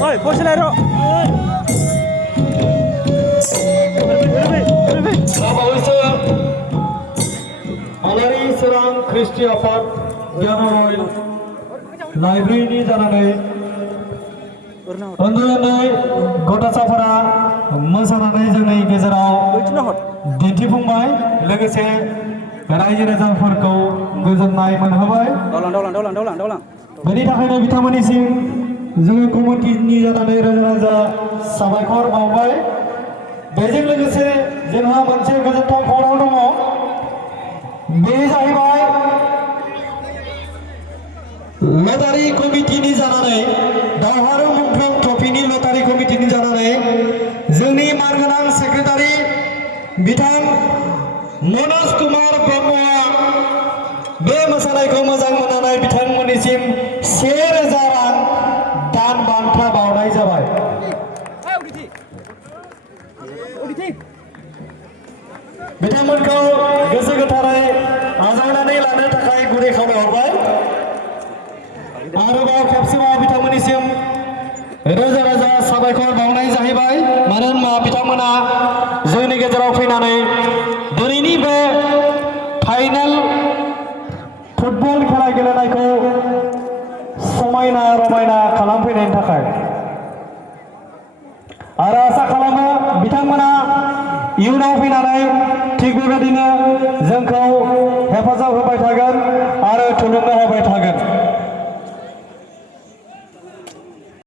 Oi, Bolsonaro. Alari Serang Kristi Afat Gianaroil Library जानानै उन्दै गथ'साफोरा मोसानानै जोंनि गेजेराव दिन्थिफुंबाय लोगोसे रायजो राजाफोरखौ गोजोननाय मोनहोबाय बेनि थाखायनो बिथांमोननिसिम जोङो कमिटिनि जानानै रायजो राजा साबायखर बावबाय बेजों लोगोसे जोंहा मोनसे गोजोनथाव खौरां दङ बे जाहैबाय लटारि कमिटिनि जानानै दावहारु मुंख्लं ट्रफिनि लटारि कमिटिनि जानानै जोंनि मानगोनां सेक्रेटारि बिथां मनज कुमार ब्रह्मआ बे मोसानायखौ मोजां मोननानै बिथांमोननिसिम 1000 रां दान बान्था बावनाय जाबाय। बिथांमोनखौ गोसो गोथारै आजावनानै लानो थाखाय गुरै खावलायहरबाय। आरोबाव खेबसेबाव बिथांमोननिसिम रोजा रोजा साबायखर बावनाय जाहैबाय मानो होनबा बिथांमोना जोंनि गेजेराव फैनानै दिनैनि बे फाइनाल फुटबल खेला गेलेनायखौ समायना रमायना खालामफैनायनि थाखाय आरो आसा खालामो बिथांमोना इयुनाव फैनानै थिग बेबायदिनो जोंखौ हेफाजाब होबाय